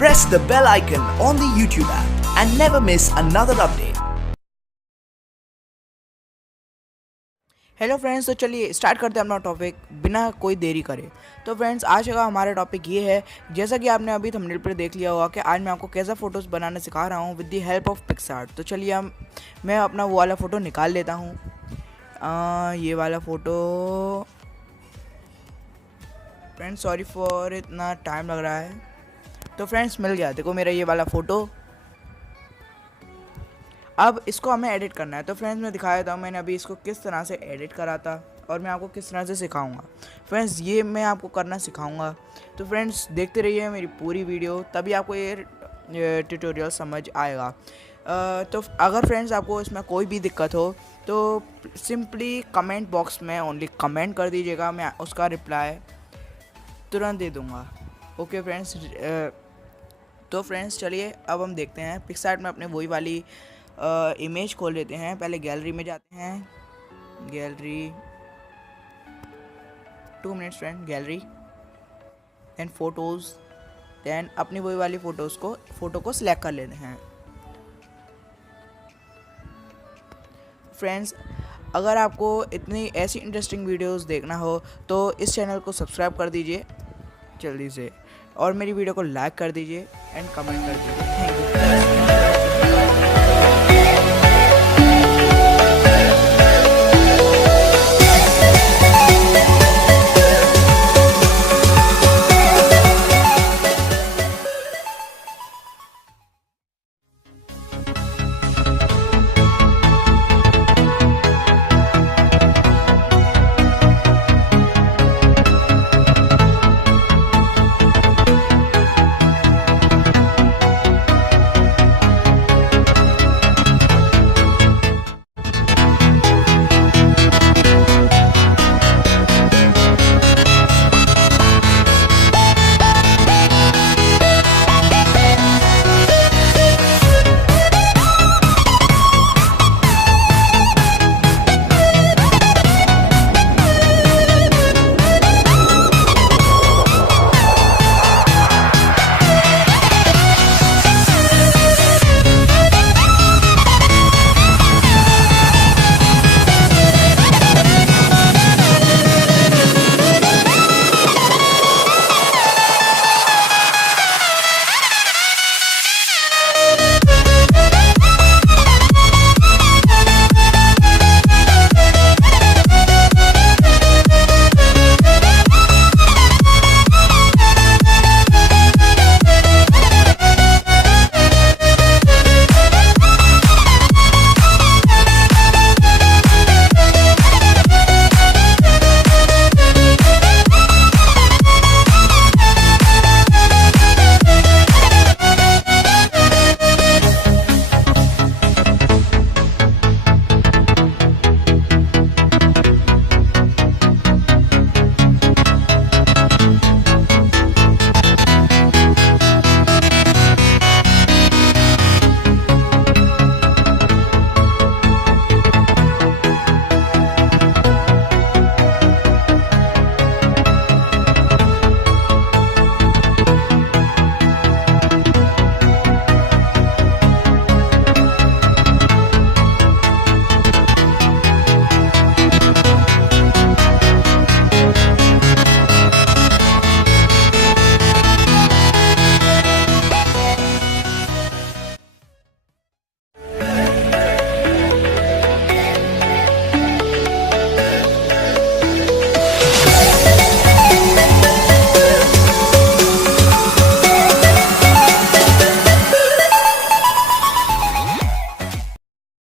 Press the bell icon on the YouTube app and never miss another update. Hello friends, तो चलिए start करते हैं अपना topic बिना कोई देरी करे। तो फ्रेंड्स, आज का हमारा टॉपिक ये है, जैसा कि आपने अभी थंबनेल पर देख लिया होगा कि आज मैं आपको कैसा फ़ोटोज़ बनाना सिखा रहा हूँ with the help of PicsArt. तो चलिए मैं अपना वो वाला फ़ोटो निकाल लेता हूँ। ये वाला फ़ोटो फ्रेंड्स, सॉरी फॉर इतना टाइम लग रहा है। तो फ्रेंड्स, मिल गया, देखो मेरा ये वाला फ़ोटो। अब इसको हमें एडिट करना है। तो फ्रेंड्स, मैं दिखाया था मैंने अभी इसको किस तरह से एडिट करा था और मैं आपको किस तरह से सिखाऊंगा। फ्रेंड्स, ये मैं आपको करना सिखाऊंगा। तो फ्रेंड्स, देखते रहिए मेरी पूरी वीडियो, तभी आपको ये ट्यूटोरियल समझ आएगा। तो अगर फ्रेंड्स आपको इसमें कोई भी दिक्कत हो तो सिंपली कमेंट बॉक्स में ओनली कमेंट कर दीजिएगा, मैं उसका रिप्लाई तुरंत दे दूँगा। Okay friends. तो फ्रेंड्स, चलिए अब हम देखते हैं पिक्सार्ट में अपने वही वाली इमेज खोल लेते हैं। पहले गैलरी में जाते हैं, gallery 2 minutes friend, gallery and photos, then अपनी वही वाली फ़ोटो को सिलेक्ट कर लेते हैं। फ्रेंड्स, अगर आपको इतनी ऐसी इंटरेस्टिंग वीडियोस देखना हो तो इस चैनल को सब्सक्राइब कर दीजिए जल्दी से, और मेरी वीडियो को लाइक कर दीजिए एंड कमेंट कर दीजिए। Thank you.